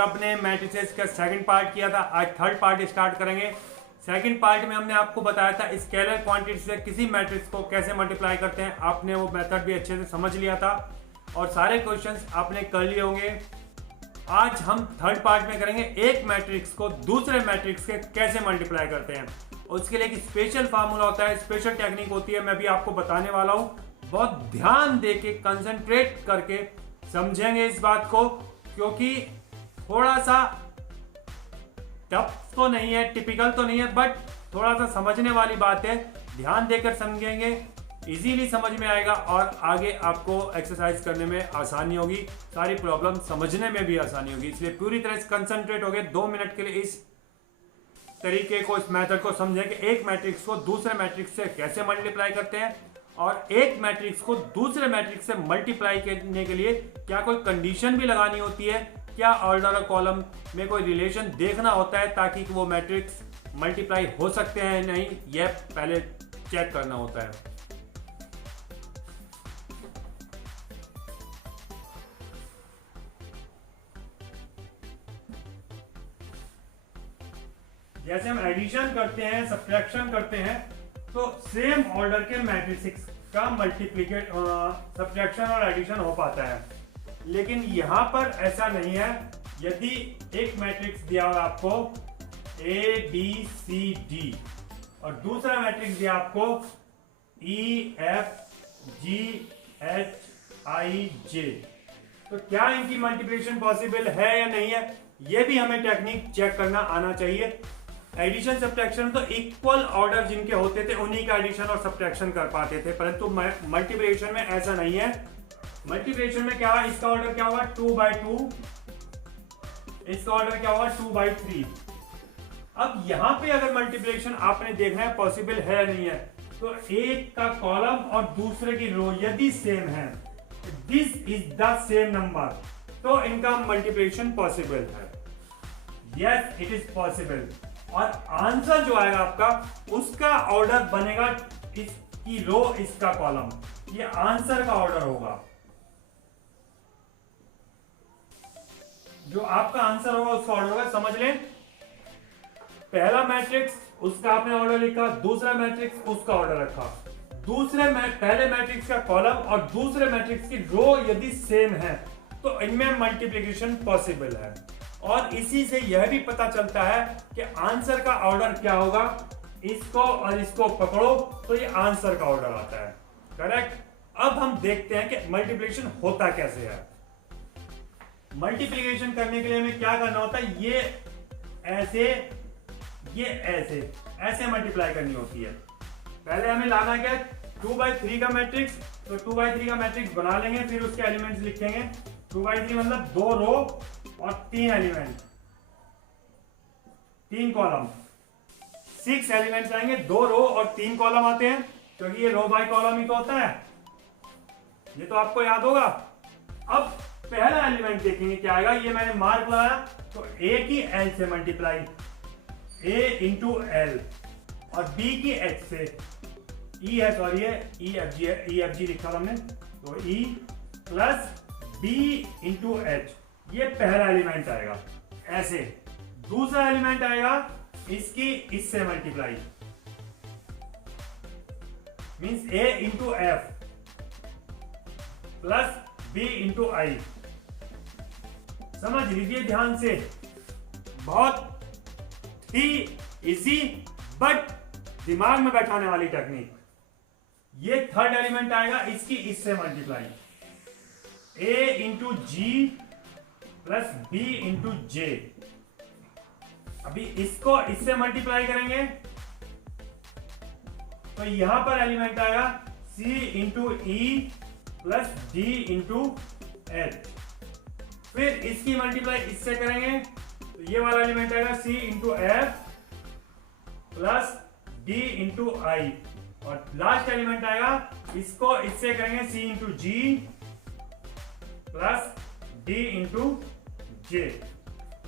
अपने मैट्रिसेस का second part किया था, आज थर्ड पार्ट स्टार्ट करेंगे। सेकंड पार्ट में हमने आपको बताया था स्केलर क्वांटिटी से किसी मैट्रिक्स को कैसे मल्टीप्लाई करते हैं। आपने वो मेथड भी अच्छे से समझ लिया था और सारे क्वेश्चंस आपने कर लिए होंगे। आज हम थर्ड पार्ट में करेंगे एक मैट्रिक्स को दूसरे मैट्रिक्स के कैसे मल्टीप्लाई करते हैं। उसके लिए एक स्पेशल फार्मूला होता है, स्पेशल टेक्निक होती है, मैं भी आपको बताने वाला हूं। बहुत ध्यान देके कंसंट्रेट करके समझेंगे इस बात को, क्योंकि थोड़ा सा टफ तो नहीं है, टिपिकल तो नहीं है, बट थोड़ा सा समझने वाली बात है। ध्यान देकर समझेंगे, इजीली समझ में आएगा और आगे आपको एक्सरसाइज करने में आसानी होगी, सारी प्रॉब्लम समझने में भी आसानी होगी। इसलिए पूरी तरह से कंसंट्रेट हो गए 2 मिनट के लिए इस तरीके को, इस मेथड को समझें कि एक मैट्रिक्स को दूसरे मैट्रिक्स से कैसे मल्टीप्लाई करते हैं और एक मैट्रिक्स को दूसरे मैट्रिक्स से मल्टीप्लाई करने के लिए क्या कोई कंडीशन भी लगानी होती है, क्या ऑर्डर और कॉलम में कोई रिलेशन देखना होता है ताकि वो मैट्रिक्स मल्टीप्लाई हो सकते हैं नहीं, यह पहले चेक करना होता है। जैसे हम एडिशन करते हैं, सब्ट्रैक्शन करते हैं, तो सेम ऑर्डर के मैट्रिक्स का मल्टीप्लिकेट सब्ट्रैक्शन और एडिशन हो पाता है। लेकिन यहां पर ऐसा नहीं है। यदि एक मैट्रिक्स दिया हो आपको A B C D और दूसरा मैट्रिक्स दिया आपको E F G H I J, तो क्या इनकी मल्टीप्लिकेशन पॉसिबल है या नहीं है, यह भी हमें टेक्निक चेक करना आना चाहिए। एडिशन सब्ट्रैक्शन तो इक्वल ऑर्डर जिनके होते थे उन्हीं का एडिशन और सब्ट्रैक्शन कर पाते थे, परंतु मल्टीप्लिकेशन में ऐसा नहीं है। मल्टीप्लिकेशन में क्या, इसका ऑर्डर क्या होगा 2/2, इसका ऑर्डर क्या होगा 2/3। अब यहां पे अगर मल्टीप्लिकेशन आपने देखना है पॉसिबल है नहीं है, तो एक का कॉलम और दूसरे की रो यदि सेम है, this is the same number, तो इनका मल्टीप्लिकेशन पॉसिबल है। Yes, it is possible. और आंसर जो आएगा आपका, उसका ऑर्डर बनेगा इसकी रो, इसका कॉलम, ये आंसर का ऑर्डर होगा। जो आपका आंसर होगा उसका ऑर्डर होगा। समझ लें, पहला मैट्रिक्स उसका आपने ऑर्डर लिखा, दूसरा मैट्रिक्स उसका ऑर्डर रखा, पहले मैट्रिक्स का कॉलम और दूसरे मैट्रिक्स की रो यदि सेम है तो इनमें मल्टीप्लिकेशन पॉसिबल है। और इसी से यह भी पता चलता है कि आंसर का ऑर्डर क्या होगा। इसको और इसको पकड़ो तो ये आंसर का ऑर्डर आता है। करेक्ट। अब हम देखते हैं कि मल्टीप्लिकेशन होता कैसे है। मल्टीप्लिकेशन करने के लिए हमें क्या करना होता है, ये ऐसे, ये ऐसे, ऐसे मल्टीप्लाई करनी होती है। पहले हमें लाना क्या, 2/3 का मैट्रिक्स, तो 2/3 का मैट्रिक्स बना लेंगे, फिर उसके एलिमेंट्स लिखेंगे। 2/3 मतलब 2 रो और 3 एलिमेंट, 3 कॉलम, 6 एलिमेंट्स आएंगे। 2 रो और 3 कॉलम आते हैं, क्योंकि ये रो बाय कॉलम ही तो होता है, ये तो आपको याद होगा। अब पहला एलिमेंट देखेंगे क्या आएगा, ये मैंने मार्क लगाया, तो A की L से मल्टीप्लाई, A इंटू L, और B की H से, E है, सॉरी ये E F G लिखा था हमने, तो E plus B into H, ये पहला एलिमेंट आएगा ऐसे। दूसरा एलिमेंट आएगा इसकी इससे multiply, means A into F plus B into I। समझ लीजिए ध्यान से, बहुत ही इजी बट दिमाग में बैठाने वाली टेक्निक। ये थर्ड एलिमेंट आएगा इसकी इससे multiply, A into G plus B into J। अभी इसको इससे मल्टीप्लाई करेंगे तो यहां पर एलिमेंट आएगा C into E plus D into H। फिर इसकी मल्टीप्लाई इससे करेंगे तो ये वाला एलिमेंट आएगा C into F plus D into I। और लास्ट एलिमेंट आएगा, इसको इससे करेंगे C into G plus D into J।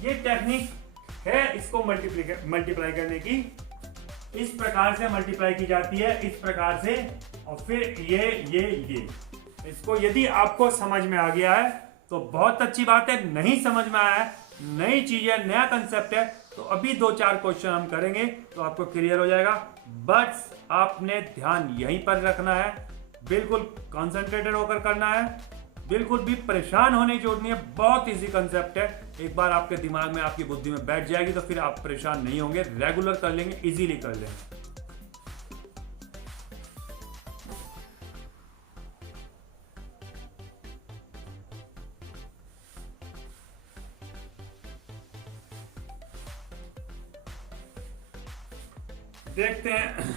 ये टेक्निक है इसको मल्टीप्लाई करने की। इस प्रकार से मल्टीप्लाई की जाती है, इस प्रकार से, और फिर ये इसको यदि आपको समझ में आ गया है तो बहुत अच्छी बात है, नहीं समझ में आया है नई चीज है, नया कंसेप्ट है, तो अभी 2-4 क्वेश्चन हम करेंगे तो आपको क्लियर हो जाएगा। बस आपने ध्यान यहीं पर रखना है, बिल्कुल कंसंट्रेटेड होकर करना है, बिल्कुल भी परेशान होने की जरूरत नहीं है। बहुत इजी कंसेप्ट है, एक बार आपके दिमाग में, आपकी बुद्धि में बैठ जाएगी तो फिर आप परेशान नहीं होंगे, रेगुलर कर लेंगे, इजीली कर लेंगे। देखते हैं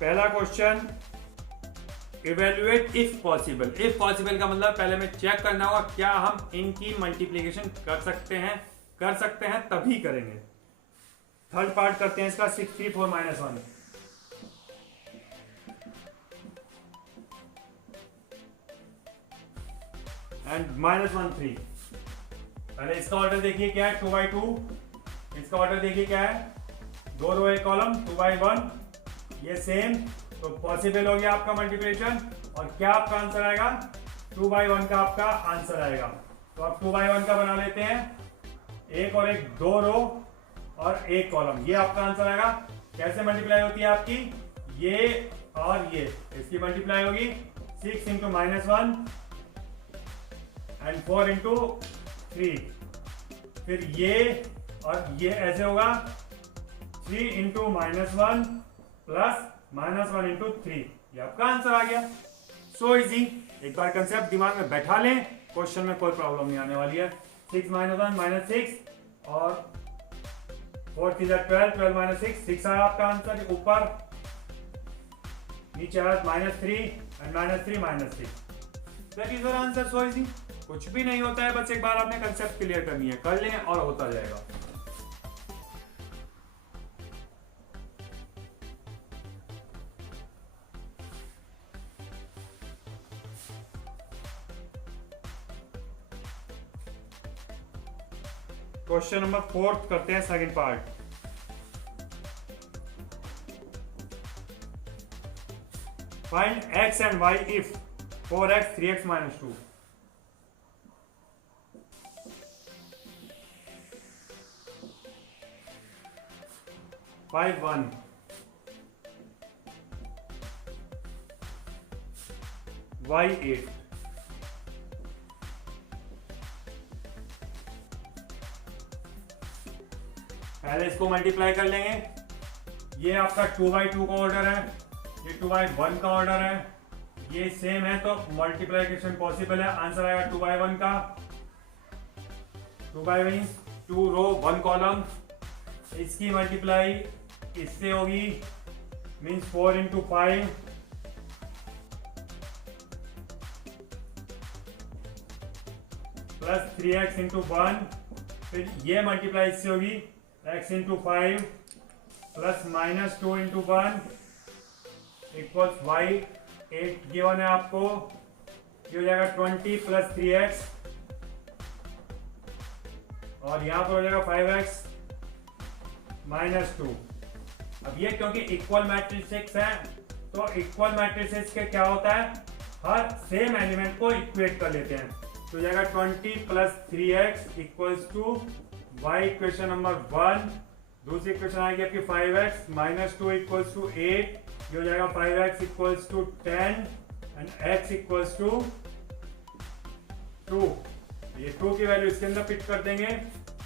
पहला question, evaluate if possible. If possible का मतलब पहले में चेक करना होगा क्या हम इनकी मल्टीप्लिकेशन कर सकते हैं तभी करेंगे। थर्ड पार्ट करते हैं इसका, 6 3 4 -1 एंड -1 3। पहले इसका ऑर्डर देखिए क्या है, 2/2। इसका ऑर्डर देखिए क्या है, 2 रो 1 कॉलम, 2/1, ये सेम, तो पॉसिबल हो गया आपका मल्टीप्लिकेशन। और क्या आपका आंसर आएगा, 2/1 का आपका आंसर आएगा। तो आप 2/1 का बना लेते हैं, एक और एक, 2 रो और 1 कॉलम, ये आपका आंसर आएगा। कैसे मल्टीप्लाई होती है आपकी, ये और ये, इसकी मल्टीप्लाई होगी 6 × -1 एंड 4 × 3, फिर ये और ये ऐसे होगा 3 × -1 प्लस -1 × 3, ये आपका आंसर आ गया। सो इजी, एक बार कंसेप्ट दिमाग में बैठा लें, क्वेश्चन में कोई प्रॉब्लम नहीं आने वाली है। 6 -1 -6 और 4 3 12, 12 -6 आया आपका आंसर ऊपर, नीचे आया -3 and -3 -6, that is your answer. So easy, कुछ भी नहीं होता है, बस एक बार आपने कंसेप्ट क्लियर करनी है, कर लें और होता जाएगा। क्वेश्चन नंबर 4 करते हैं, second part. Find x and y if 4x 3x -2। Five 1 y 8। पहले इसको मल्टीप्लाई कर लेंगे, ये आपका 2/2 का ऑर्डर है, ये 2/1 का ऑर्डर है, ये सेम है तो मल्टीप्लिकेशन पॉसिबल है। आंसर आएगा 2/1 का, 2/1 मीन्स 2 रो 1 कॉलम, इसकी मल्टीप्लाई इससे होगी मीन्स 4 × 5 प्लस 3x × 1, फिर ये मल्टीप्लाई इससे होगी x × 5 plus -2 × 1 equals y 8 given है आपको, ये हो जाएगा 20 प्लस 3x और यहां पर हो जाएगा 5x -2। अब ये क्योंकि इक्वल मैट्रिसेस है तो इक्वल मैट्रिसेस के क्या होता है, हर सेम एलिमेंट को इक्वेट कर लेते हैं, तो जाएगा 20 plus 3x equals to y equation number 1। दूसरी इक्वेशन आएगी आपकी 5x -2 इक्वल्स टू 8, ये हो जाएगा 5x equals to 10 and x equals to 2। ये 2 की वैल्यू इसके अंदर पिट कर देंगे,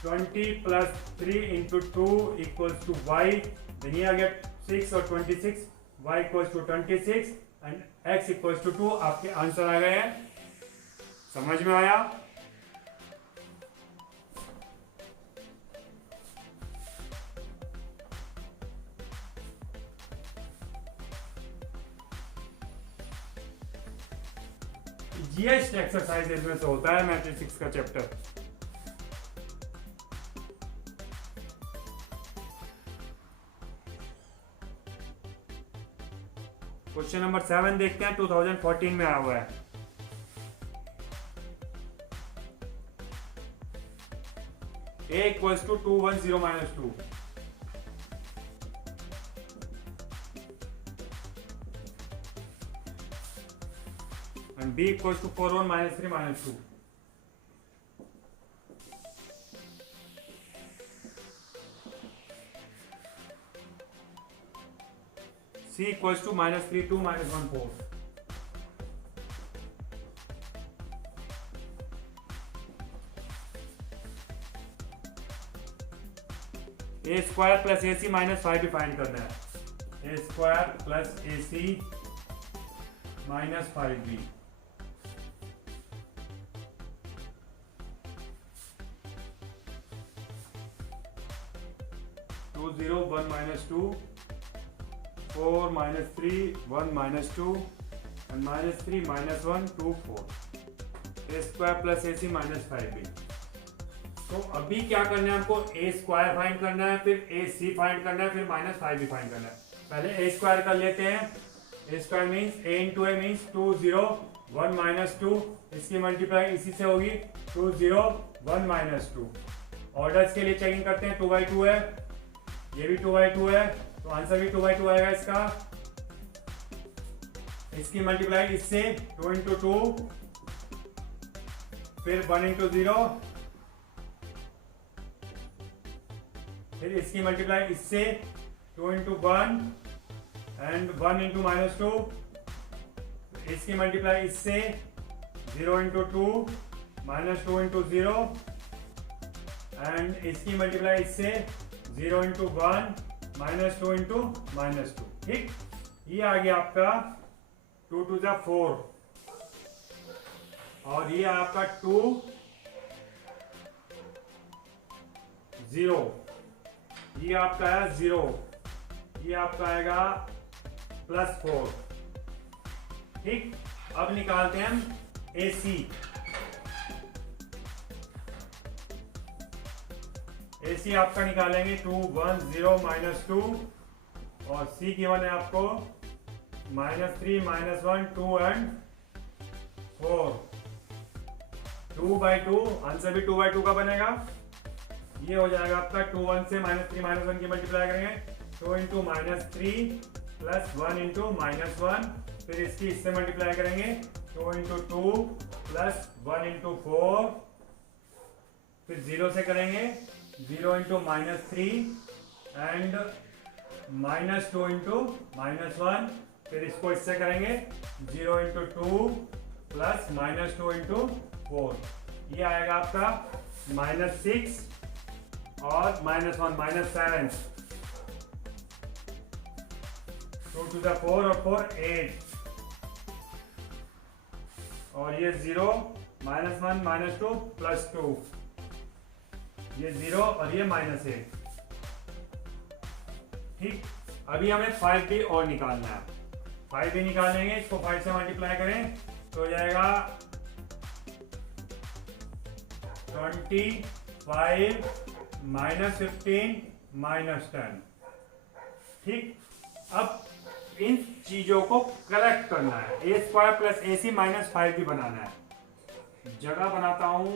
20 plus 3 × 2 equals to y, then ये आ गया 6 और 26, y equals to 26 and x equals to 2। आपके आंसर आ गए हैं, समझ में आया? जीएस एक्सरसाइज इसमें से होता है मैट्रिक्स का चैप्टर। क्वेश्चन नंबर 7 देखते हैं, 2014 में आया हुआ है। A equals to 2 1 0 -2, and B equals to 4 1 -3 -2. C equals to -3 2 -1 4. A square plus AC minus 5 define करना है। A square plus AC minus 5B। Two 0 1 -2 4 -3 1 -2 and -3 -1 2 4। A square plus AC minus 5B। तो अभी क्या करना है आपको, ए स्क्वायर फाइंड करना है, फिर ए सी फाइंड करना है, फिर -5 भी फाइंड करना है। पहले ए स्क्वायर कर लेते हैं। ए स्क्वायर मीन्स ए इंटू ए मीन्स 2 0 1 -2, इसकी मल्टीप्लाई इसी से होगी 2 0 1 -2। ऑर्डर्स के लिए चेकिंग करते हैं, 2/2 है, ये भी 2/2 है, तो आंसर भी 2/2 आएगा इसका। इसकी मल्टीप्लाई इससे 2 × 2, फिर 1 × 0, फिर इसकी मल्टीप्लाई इससे 2 × 1 एंड 1 × -2, इसकी मल्टीप्लाई इससे 0 × 2 -2 × 0 एंड इसकी मल्टीप्लाई इससे 0 × 1 -2 × -2। ठीक, ये आ गया आपका 2 2 4 और ये आपका 2 0, ये आपका है 0, ये आपका आएगा +4। ठीक, अब निकालते हैं हम AC। AC आपका निकालेंगे 2 1 0 -2 और C गिवन है आपको -3 -1 2 एंड 4। 2/2, आंसर भी 2/2 का बनेगा। ये हो जाएगा आपका 2 1 से -3 -1 की मल्टीप्लाई करेंगे, 2 × -3 + 1 × -1, फिर इसकी इससे मल्टीप्लाई करेंगे 2 × 2 + 1 × 4, फिर 0 से करेंगे 0 × -3 एंड -2 × -1, फिर इसको इससे करेंगे 0 × 2 + -2 × 4। ये आएगा आपका -6 और -1 -7। 2 to the 4 और 4 8 और ये 0 -1 -2 +2, ये 0 और ये -8। ठीक, अभी हमें 5B और निकालना है। 5B निकालेंगे, इसको 5 से मल्टीप्लाई करें तो हो जाएगा 25 -15 -10। ठीक, अब इन चीजों को करेक्ट करना है। A स्क्वायर प्लस AC -5 भी बनाना है। जगह बनाता हूं,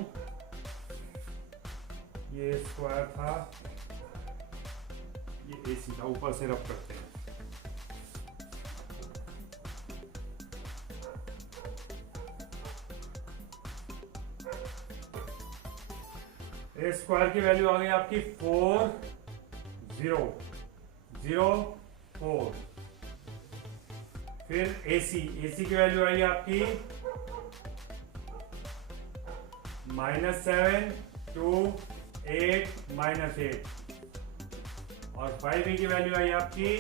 ये स्क्वायर था, ये AC था, ऊपर से रब करते हैं। A स्क्वायर की वैल्यू आ गई आपकी 4 0 0 4। फिर AC की वैल्यू आई आपकी -7 2 8 -8 और 5B की वैल्यू आई आपकी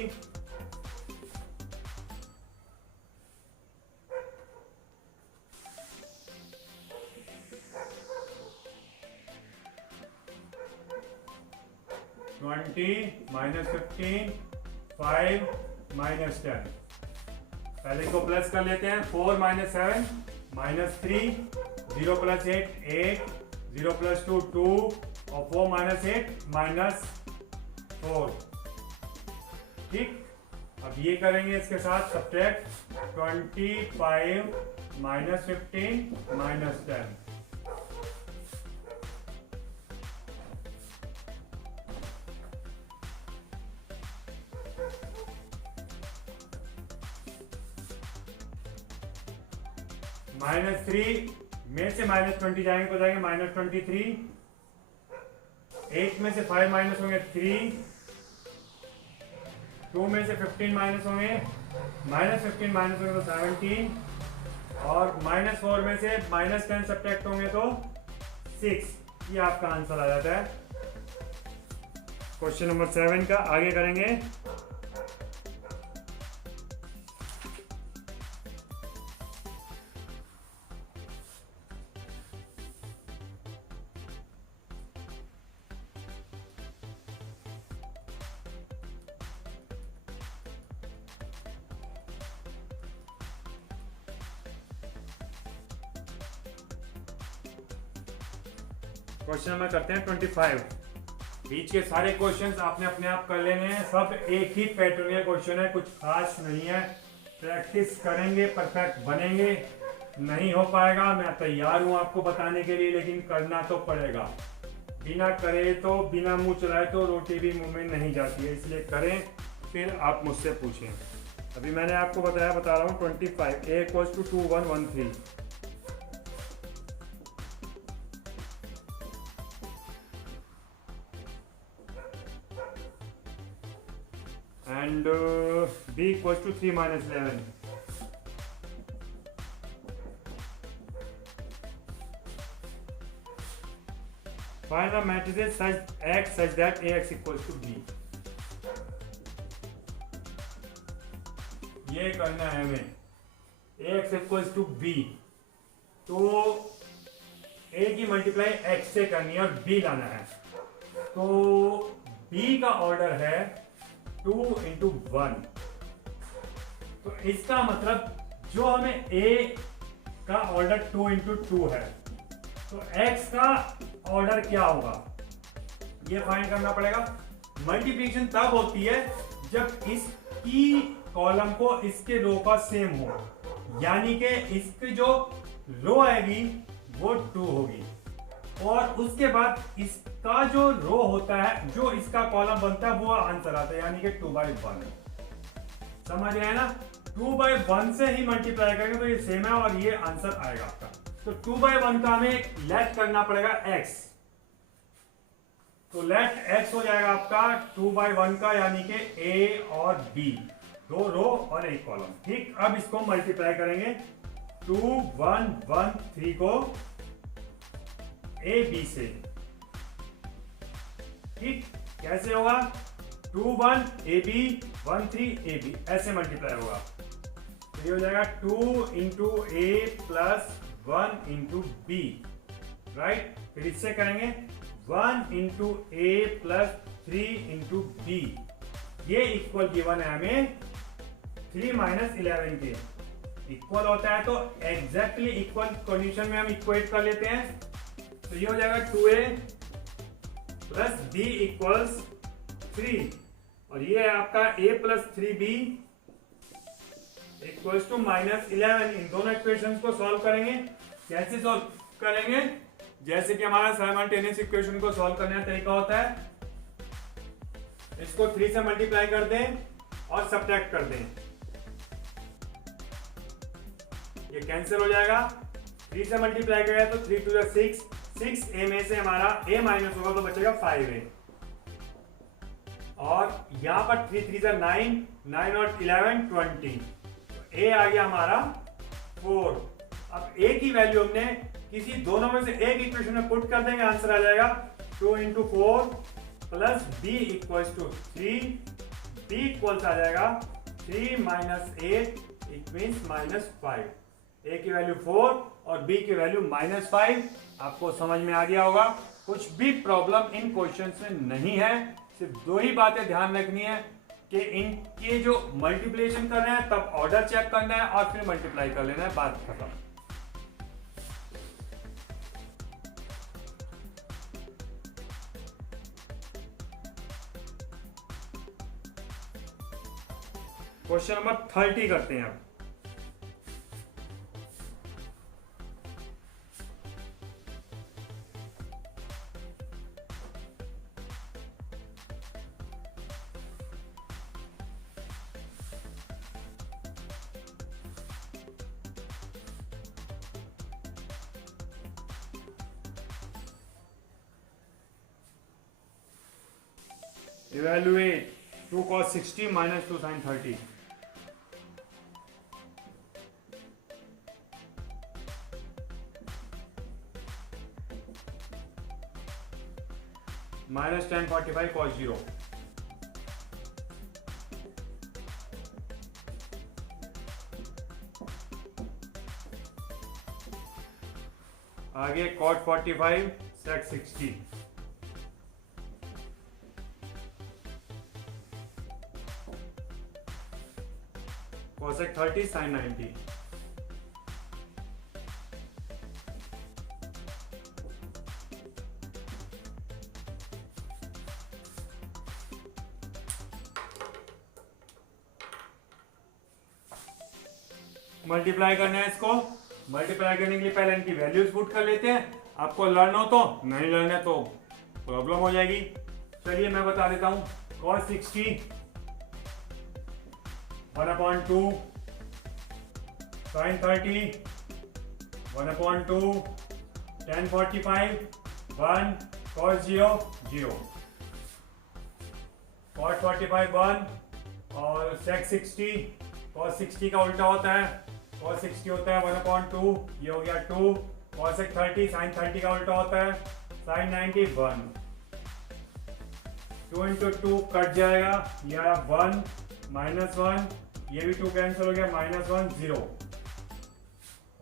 20 -15 5 -10। पहले को प्लस कर लेते हैं। 4 -7 -3 0 + 8 8 0 + 2 2 और 4 -8 -4। ठीक, अब ये करेंगे इसके साथ सब्ट्रैक्ट 25 -15 -10। -3 में से -20 जाएंगे तो जाएंगे -23। 8 में से 5 माइनस होंगे 3 2 में से 15 माइनस होंगे, -15 माइनस होंगे तो 17, और -4 में से -10 सब्ट्रैक्ट होंगे तो 6। ये आपका आंसर आ जाता है क्वेश्चन नंबर 7 का। आगे करेंगे। क्वेश्चन नंबर करते हैं 25। बीच के सारे क्वेश्चंस आपने अपने आप कर लेने हैं, सब एक ही पैटर्न के क्वेश्चन है, कुछ खास नहीं है। प्रैक्टिस करेंगे परफेक्ट बनेंगे। नहीं हो पाएगा, मैं तैयार हूं आपको बताने के लिए, लेकिन करना तो पड़ेगा। बिना करे तो, बिना मुंह चलाए तो रोटी भी मुंह में नहीं जाती है, इसलिए करें फिर आप मुझसे पूछें। अभी मैंने आपको बता रहा हूँ 25 a = 2 1 1 3। and b = 3 - 11। Find the matrices such x such that ax = b। ये करना है हमें, ax = b, तो a की मल्टीप्लाई x से करनी है और b लाना है। तो b का ऑर्डर है 2 × 1। तो इसका मतलब जो हमें a का ऑर्डर 2 × 2 है, तो x का ऑर्डर क्या होगा ये फाइंड करना पड़ेगा। मल्टीप्लिकेशन तब होती है जब इसकी कॉलम को इसके रो का सेम हो, यानी कि इसकी जो रो आएगी वो 2 होगी, और उसके बाद इसका जो रो होता है, जो इसका कॉलम बनता है, वो आंसर आता है, यानी कि 2/1। समझ रहे हैं ना? 2/1 से ही मल्टीप्लाई करेंगे तो ये सेम है और ये आंसर आएगा आपका। तो 2/1 का हमें लेट करना पड़ेगा x, तो लेट x हो जाएगा आपका 2/1 का, यानी कि a और b, 2 रो और 1 कॉलम। ठीक, अब इसको मल्टीप्लाई करेंगे 2 1 1 3 को a b से। ठीक, कैसे होगा? 2 1 ab 1 3 ab, ऐसे मल्टीप्लाई होगा। तो ये हो जाएगा 2 × a + 1 × b, राइट। फिर इससे करेंगे 1 × a + 3 × b। ये इक्वल गिवन है हमें 3 - 11 के। इक्वल होता है तो एग्जैक्टली इक्वल कंडीशन में हम इक्वेट कर लेते हैं। तो ये हो जाएगा 2a + b = 3, और ये है आपका a + 3b = -11। इन दोनों इक्वेशंस को सॉल्व करेंगे। कैसे सॉल्व करेंगे? जैसे कि हमारा साइमल्टेनियस इक्वेशन को सॉल्व करने का तरीका होता है, इसको 3 से मल्टीप्लाई कर दें और सब्ट्रैक्ट कर दें, ये कैंसिल हो जाएगा। 3 से मल्टीप्लाई करें तो 3 × 2 = 6, 6a में से हमारा a माइनस होगा तो बचेगा 5a, और यहां पर 3 × 3 = 9, 9 और 11 20, a आ गया हमारा 4। अब a की वैल्यू हमने किसी दोनों में से एक इक्वेशन में पुट कर देंगे, आंसर आ जाएगा 2 × 4 + b = 3, b इक्वल्स आ जाएगा 3 - 8, इट मीन्स -5। a की वैल्यू 4 और b की वैल्यू -5। आपको समझ में आ गया होगा। कुछ भी प्रॉब्लम इन क्वेश्चंस में नहीं है, सिर्फ 2 ही बातें ध्यान रखनी है कि इनके जो मल्टीप्लिकेशन कर रहे हैं तब ऑर्डर चेक करना है और फिर मल्टीप्लाई कर लेना है, बात खत्म। क्वेश्चन नंबर 30 करते हैं अब। Evaluate 2 cos 60 minus 2 sin 30. Minus tan 45 cos 0. आगे cot 45 sec 60. cosec 30 sin 90. Multiply करना है इसको। मल्टीप्लाई करने के लिए पहले इनकी वैल्यूज पुट कर लेते हैं। आपको लर्न हो तो, नहीं लर्न है तो प्रॉब्लम हो जाएगी। चलिए मैं बता देता हूं। cos 60 1/2 sin 30 1/2 tan 45 1 cos 0 0 cot 45 1 और sec 60 cos 60 का उल्टा होता है। cos 60 होता है 1/2, ये हो गया 2। cosec 30 sin 30 का उल्टा होता है sin 90 1। 2 into 2 कट जाएगा, ये आया 1 -1, ये भी 2 कैंसिल हो गया -1 0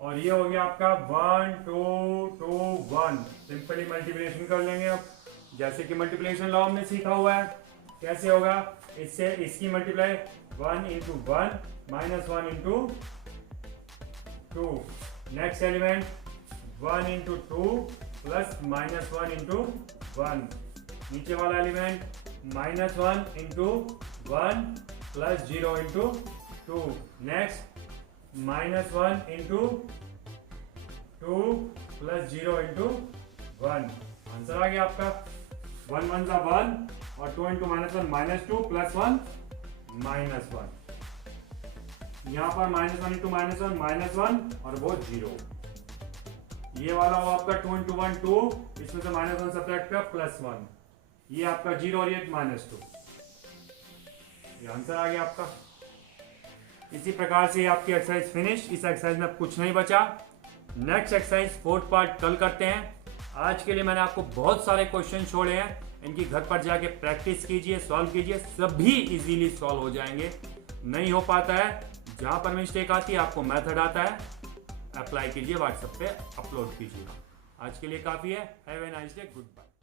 और ये हो गया आपका 1 2 2 1। सिंपली मल्टीप्लिकेशन कर लेंगे अब, जैसे कि मल्टीप्लिकेशन लॉ में सीखा हुआ है। कैसे होगा, इससे इसकी multiply 1 into 1 -1 into 2। Next element 1 into 2 plus -1 into 1। नीचे वाला element -1 into 1 plus 0 into 2। Next -1 into 2 plus 0 into 1। Answer आ गया आपका 1 1 1 और 2 into -1 -2 प्लस 1 -1। यहाँ पर -1 into -1 -1 और वो 0। ये वाला हो आपका 2 into 1 2, इसमें से -1 सब्ट्रैक्ट किया +1, ये आपका 0 और ये -2। ये आंसर आ गया आपका। इसी प्रकार से आपकी एक्सरसाइज फिनिश। इस एक्सरसाइज में कुछ नहीं बचा। नेक्स्ट एक्सरसाइज 4th पार्ट कल करते हैं। आज के लिए मैंने आपको बहुत सारे क्वेश्चन छोड़े हैं, इनकी घर पर जाके प्रैक्टिस कीजिए, सॉल्व कीजिए, सभी इजीली सॉल्व हो जाएंगे। नहीं हो पाता है, जहां पर मिस्टेक आती है आपको मेथड आता है, अप्लाई कीजिए, व्हाट्सएप पे अपलोड कीजिए। आज के लिए काफी है। Have a nice day, good bye.